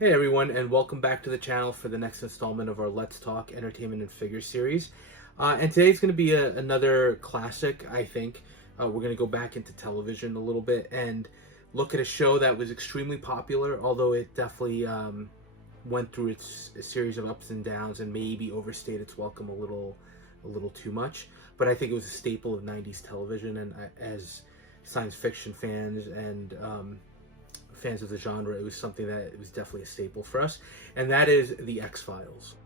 Hey everyone, and welcome back to the channel for the next installment of our Let's Talk Entertainment and Figure series. And today's going to be another classic, I think. We're going to go back into television a little bit and look at a show that was extremely popular, although it definitely went through a series of ups and downs and maybe overstayed its welcome a little too much. But I think it was a staple of 90s television, and as science fiction fans and fans of the genre, it was something that it was definitely a staple for us, and that is The X-Files,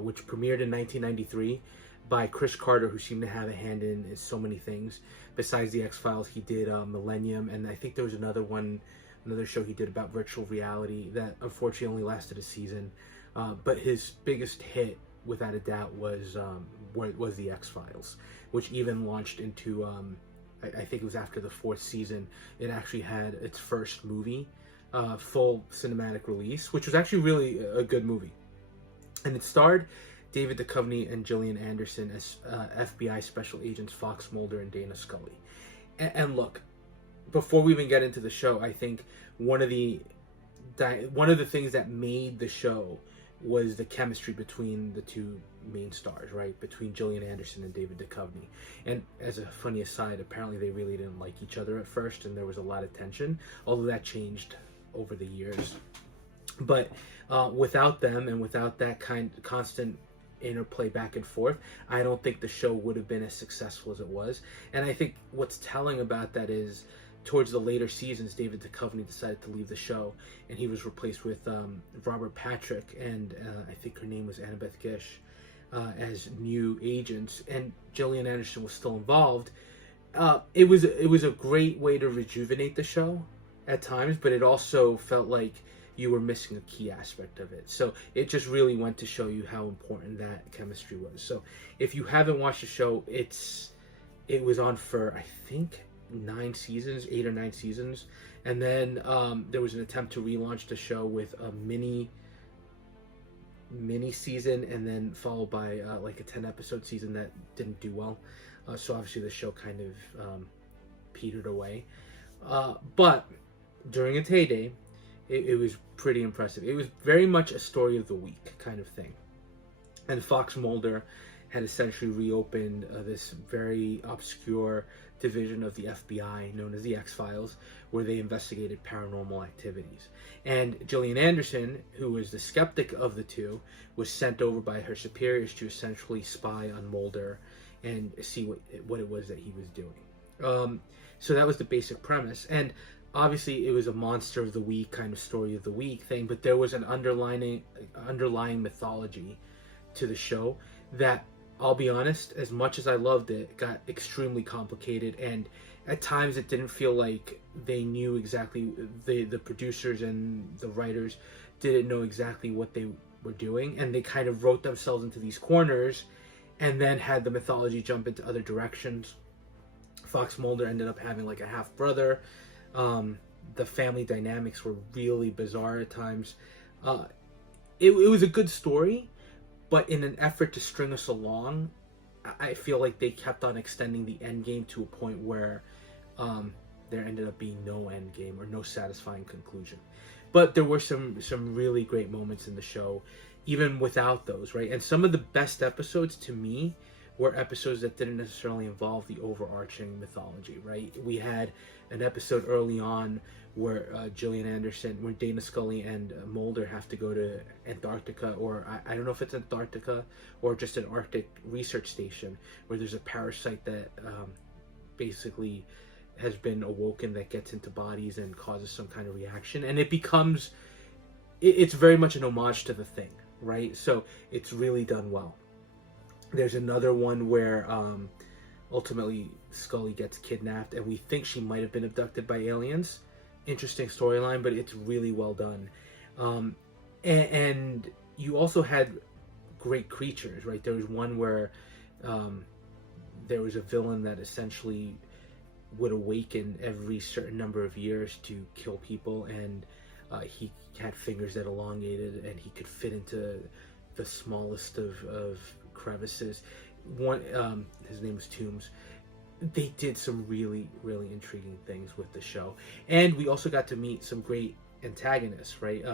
which premiered in 1993 by Chris Carter, who seemed to have a hand in so many things. Besides The X-Files, he did Millennium, and I think there was another show he did about virtual reality that unfortunately only lasted a season. But his biggest hit, without a doubt, was The X-Files, which even launched into I think it was after the fourth season, it actually had its first movie, full cinematic release, which was actually really a good movie. And it starred David Duchovny and Gillian Anderson as FBI special agents Fox Mulder and Dana Scully. And look, before we even get into the show, I think one of the things that made the show was the chemistry between the two main stars, right? Between Gillian Anderson and David Duchovny. And as a funny aside, apparently they really didn't like each other at first, and there was a lot of tension, although that changed over the years. But without them and without that constant interplay back and forth, I don't think the show would have been as successful as it was. And I think what's telling about that is, towards the later seasons, David Duchovny decided to leave the show, and he was replaced with Robert Patrick and I think her name was Annabeth Gish as new agents, and Gillian Anderson was still involved. It was a great way to rejuvenate the show at times, but it also felt like you were missing a key aspect of it. So it just really went to show you how important that chemistry was. So if you haven't watched the show, it was on for, I think, 8 or 9 seasons, and then there was an attempt to relaunch the show with a mini season, and then followed by like a 10-episode season that didn't do well. So obviously the show kind of petered away. But during its heyday, it was pretty impressive. It was very much a story of the week kind of thing, and Fox Mulder had essentially reopened this very obscure division of the FBI known as the X-Files, where they investigated paranormal activities. And Gillian Anderson, who was the skeptic of the two, was sent over by her superiors to essentially spy on Mulder and see what it was that he was doing. So that was the basic premise. And obviously it was a monster of the week kind of story of the week thing, but there was an underlying mythology to the show that, I'll be honest, as much as I loved it, got extremely complicated, and at times it didn't feel like they knew exactly, the producers and the writers didn't know exactly what they were doing, and they kind of wrote themselves into these corners and then had the mythology jump into other directions. Fox Mulder ended up having like a half-brother. The family dynamics were really bizarre at times. It was a good story, but in an effort to string us along, I feel like they kept on extending the end game to a point where there ended up being no end game or no satisfying conclusion. But there were some really great moments in the show, even without those, right? And some of the best episodes to me were episodes that didn't necessarily involve the overarching mythology, right? We had an episode early on where where Dana Scully and Mulder have to go to Antarctica, or I don't know if it's Antarctica or just an Arctic research station, where there's a parasite that basically has been awoken that gets into bodies and causes some kind of reaction, and it's very much an homage to The Thing, right? So it's really done well. There's another one where ultimately Scully gets kidnapped, and we think she might have been abducted by aliens. Interesting storyline, but it's really well done. And you also had great creatures, right? There was one where there was a villain that essentially would awaken every certain number of years to kill people, and he had fingers that elongated, and he could fit into the smallest of crevices. His name was Toombs. They did some really, really intriguing things with the show. And we also got to meet some great antagonists, right?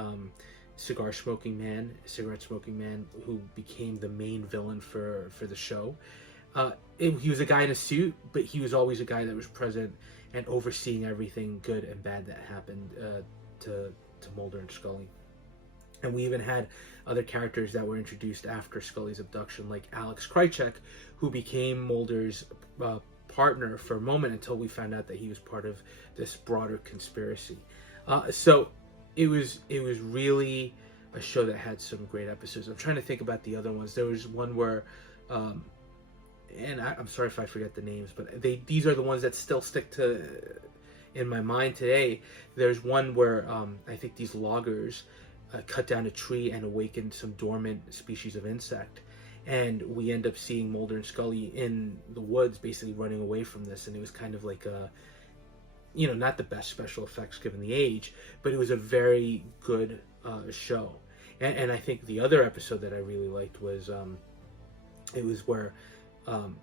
cigarette smoking man, who became the main villain for the show. He was a guy in a suit, but he was always a guy that was present and overseeing everything good and bad that happened to Mulder and Scully. And we even had other characters that were introduced after Scully's abduction, like Alex Krycek, who became Mulder's partner for a moment until we found out that he was part of this broader conspiracy. So it was really a show that had some great episodes. I'm trying to think about the other ones. There was one where, and I'm sorry if I forget the names, but these are the ones that still stick to in my mind today. There's one where I think these loggers cut down a tree and awakened some dormant species of insect, and we end up seeing Mulder and Scully in the woods basically running away from this, and it was kind of like a, not the best special effects given the age, but it was a very good show. And I think the other episode that I really liked was it was where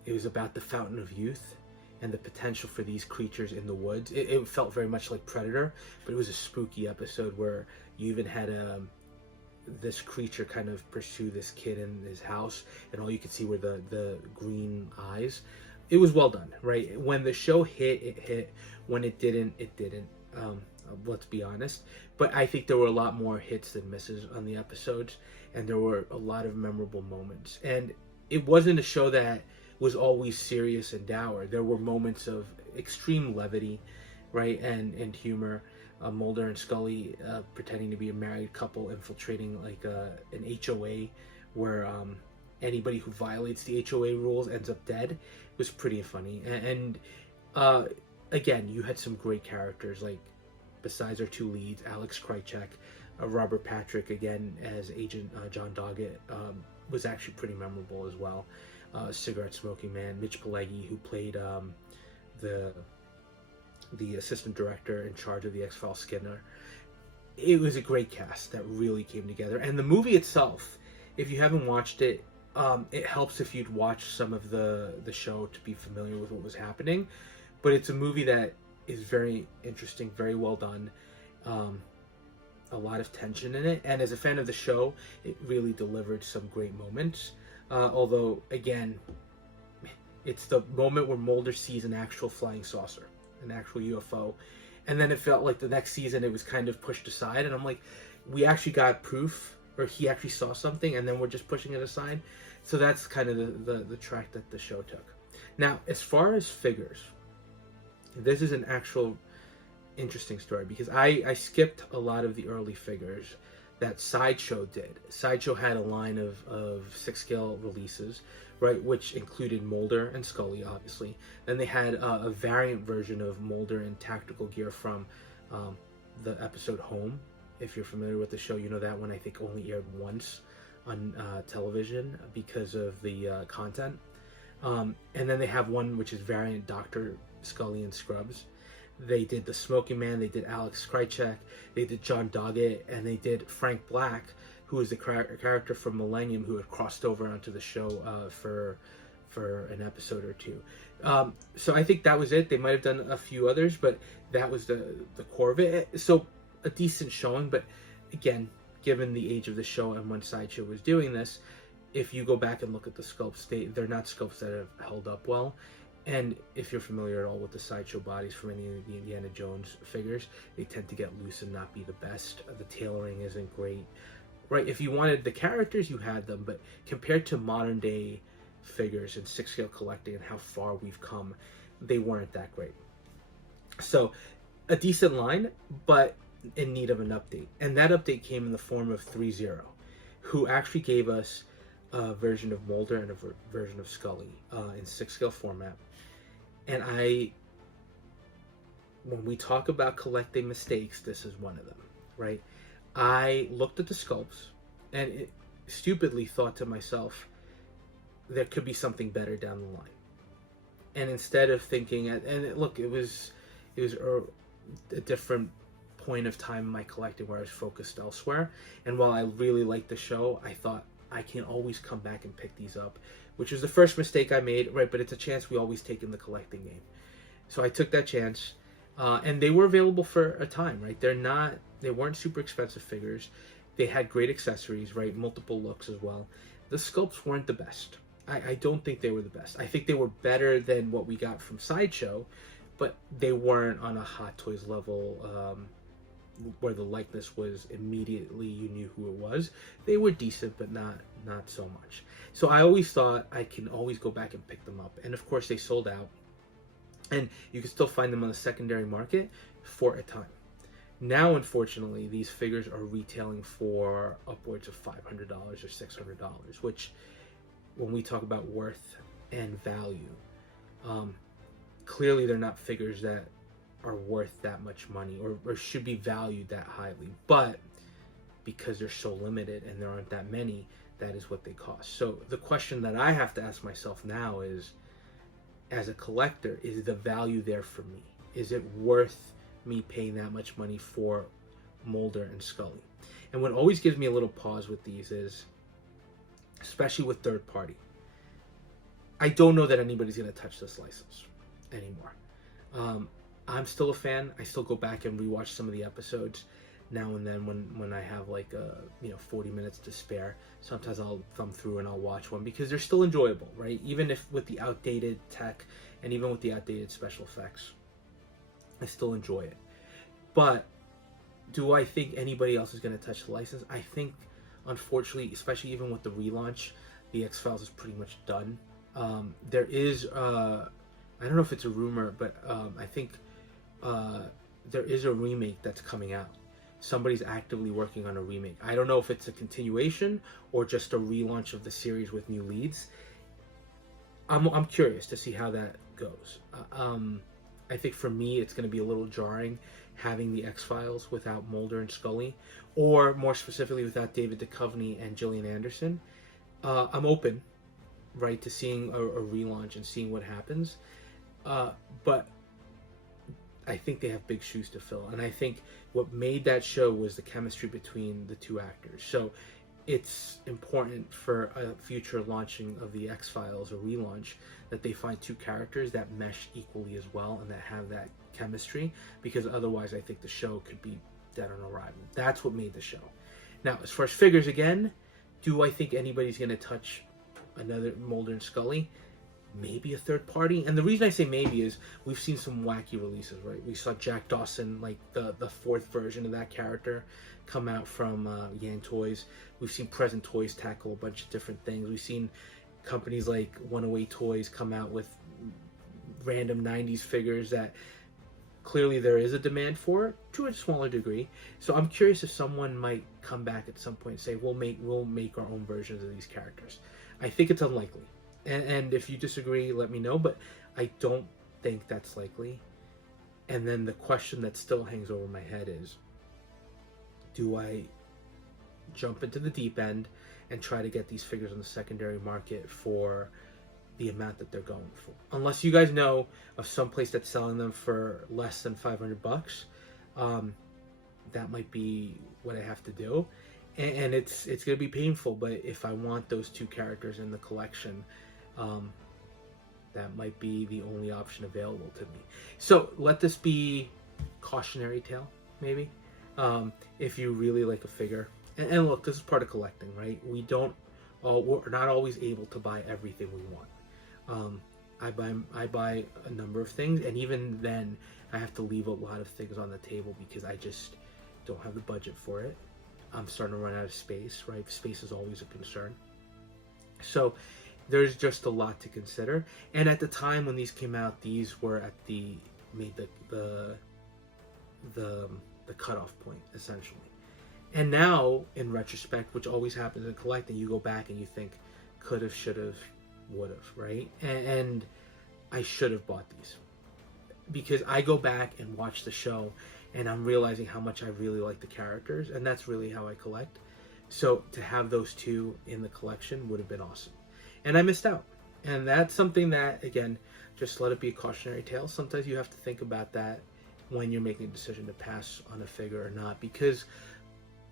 it was about the Fountain of Youth and the potential for these creatures in the woods. It felt very much like Predator, but it was a spooky episode where you even had this creature kind of pursue this kid in his house, and all you could see were the green eyes. It was well done, right? When the show hit, it hit. When it didn't, it didn't. Let's be honest. But I think there were a lot more hits than misses on the episodes, and there were a lot of memorable moments. And it wasn't a show that was always serious and dour. There were moments of extreme levity, right, and humor. Mulder and Scully pretending to be a married couple infiltrating like an HOA where anybody who violates the HOA rules ends up dead. It was pretty funny. And again, you had some great characters, like besides our two leads, Alex Krycek, Robert Patrick again as Agent John Doggett was actually pretty memorable as well. Cigarette smoking man, Mitch Pileggi, who played the assistant director in charge of the X-Files, Skinner. It was a great cast that really came together. And the movie itself, if you haven't watched it, it helps if you'd watched some of the show to be familiar with what was happening. But it's a movie that is very interesting, very well done. A lot of tension in it. And as a fan of the show, it really delivered some great moments. Although, again, it's the moment where Mulder sees an actual flying saucer, an actual UFO, and then it felt like the next season it was kind of pushed aside, and I'm like, we actually got proof, or he actually saw something, and then we're just pushing it aside. So that's kind of the track that the show took. Now, as far as figures, this is an actual interesting story, because I skipped a lot of the early figures that Sideshow did. Sideshow had a line of 6-scale releases, right, which included Mulder and Scully, obviously. Then they had a variant version of Mulder in tactical gear from the episode Home. If you're familiar with the show, you know that one I think only aired once on television because of the content. And then they have one which is variant Dr. Scully in Scrubs. They did the Smoking Man, they did Alex Krycek, they did John Doggett, and they did Frank Black, who was the character from Millennium who had crossed over onto the show for an episode or two. So I think that was it. They might have done a few others, but that was the core of it. So a decent showing, but again, given the age of the show and when Sideshow was doing this, if you go back and look at the sculpts, they're not sculpts that have held up well. And if you're familiar at all with the Sideshow bodies from any of the Indiana Jones figures, they tend to get loose and not be the best. The tailoring isn't great. Right, if you wanted the characters, you had them, but compared to modern day figures and 6-scale collecting and how far we've come, they weren't that great. So, a decent line, but in need of an update. And that update came in the form of 3-0, who actually gave us a version of Mulder and a version of Scully in 6-scale format. And when we talk about collecting mistakes, this is one of them, right? I looked at the sculpts and stupidly thought to myself, there could be something better down the line. And instead of thinking, it was a different point of time in my collecting where I was focused elsewhere. And while I really liked the show, I thought I can always come back and pick these up, which was the first mistake I made, right? But it's a chance we always take in the collecting game. So I took that chance. And they were available for a time, right? They weren't super expensive figures, They had great accessories, right? Multiple looks as well. The sculpts weren't the best. I don't think they were the best. I think they were better than what we got from Sideshow, but they weren't on a Hot Toys level where the likeness was immediately, you knew who it was. They were decent, but not so much. So I always thought I can always go back and pick them up. And of course they sold out. And you can still find them on the secondary market for a time. Now, unfortunately, these figures are retailing for upwards of $500 or $600, which, when we talk about worth and value, clearly they're not figures that are worth that much money or should be valued that highly. But because they're so limited and there aren't that many, that is what they cost. So the question that I have to ask myself now is, as a collector, is the value there for me? Is it worth me paying that much money for Mulder and Scully? And what always gives me a little pause with these is, especially with third party, I don't know that anybody's going to touch this license anymore. I'm still a fan. I still go back and rewatch some of the episodes now and then when I have like 40 minutes to spare. Sometimes I'll thumb through and I'll watch one because they're still enjoyable, right? Even if with the outdated tech and even with the outdated special effects, I still enjoy it. But do I think anybody else is going to touch the license? I think, unfortunately, especially even with the relaunch, the X-Files is pretty much done. There is, I don't know if it's a rumor, but I think there is a remake that's coming out. Somebody's actively working on a remake. I don't know if it's a continuation or just a relaunch of the series with new leads. I'm curious to see how that goes. I think for me, it's going to be a little jarring having the X-Files without Mulder and Scully, or more specifically without David Duchovny and Gillian Anderson. I'm open, right, to seeing a relaunch and seeing what happens. But I think they have big shoes to fill. And I think what made that show was the chemistry between the two actors. So it's important for a future launching of the X-Files, a relaunch, that they find two characters that mesh equally as well and that have that chemistry, because otherwise I think the show could be dead on arrival. That's what made the show. Now, as far as figures, again, do I think anybody's going to touch another Mulder and Scully? Maybe a third party. And the reason I say maybe is we've seen some wacky releases, right? We saw Jack Dawson, like the fourth version of that character, come out from Yang Toys. We've seen Present Toys tackle a bunch of different things. We've seen companies like 108 Toys come out with random 90s figures that clearly there is a demand for, to a smaller degree. So I'm curious if someone might come back at some point and say, we'll make our own versions of these characters. I think it's unlikely. And if you disagree, let me know, but I don't think that's likely. And then the question that still hangs over my head is, do I jump into the deep end and try to get these figures on the secondary market for the amount that they're going for? Unless you guys know of some place that's selling them for less than $500, that might be what I have to do. And it's going to be painful, but if I want those two characters in the collection, that might be the only option available to me. So let this be cautionary tale, maybe. If you really like a figure, and look, this is part of collecting, right? We're not always able to buy everything we want. I buy a number of things, and even then, I have to leave a lot of things on the table because I just don't have the budget for it. I'm starting to run out of space, right? Space is always a concern. So there's just a lot to consider. And at the time when these came out, these were at the cutoff point, essentially. And now, in retrospect, which always happens in collecting, you go back and you think, could have, should have, would have, right? And I should have bought these. Because I go back and watch the show, and I'm realizing how much I really like the characters, and that's really how I collect. So to have those two in the collection would have been awesome. And I missed out. And that's something that, again, just let it be a cautionary tale. Sometimes you have to think about that when you're making a decision to pass on a figure or not. Because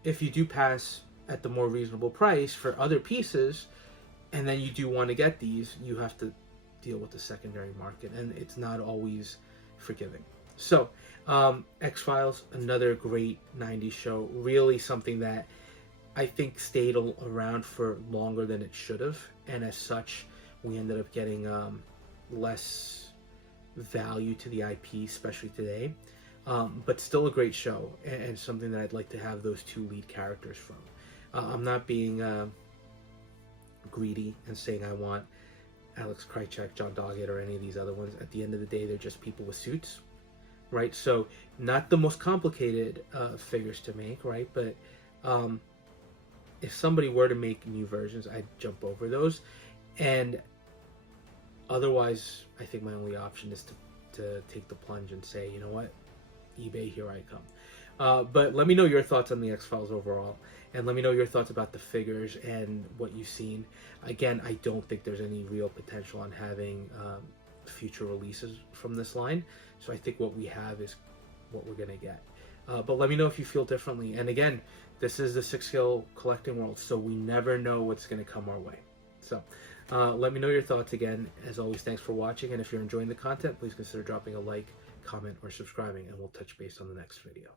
if you do pass at the more reasonable price for other pieces, and then you do want to get these, you have to deal with the secondary market. And it's not always forgiving. So, X-Files, another great 90s show. Really something that I think stayed around for longer than it should have, and as such, we ended up getting less value to the IP, especially today. But still a great show, and something that I'd like to have those two lead characters from. I'm not being greedy and saying I want Alex Krycek, John Doggett, or any of these other ones. At the end of the day, they're just people with suits, right? So not the most complicated figures to make, right? But if somebody were to make new versions, I'd jump over those. And otherwise, I think my only option is to take the plunge and say, you know what, eBay, here I come. But let me know your thoughts on the X-Files overall, and let me know your thoughts about the figures and what you've seen. Again, I don't think there's any real potential on having future releases from this line, so I think what we have is what we're gonna get. But let me know if you feel differently. And again, this is the 6-scale collecting world, so we never know what's gonna come our way. So let me know your thoughts again. As always, thanks for watching, and if you're enjoying the content, please consider dropping a like, comment, or subscribing, and we'll touch base on the next video.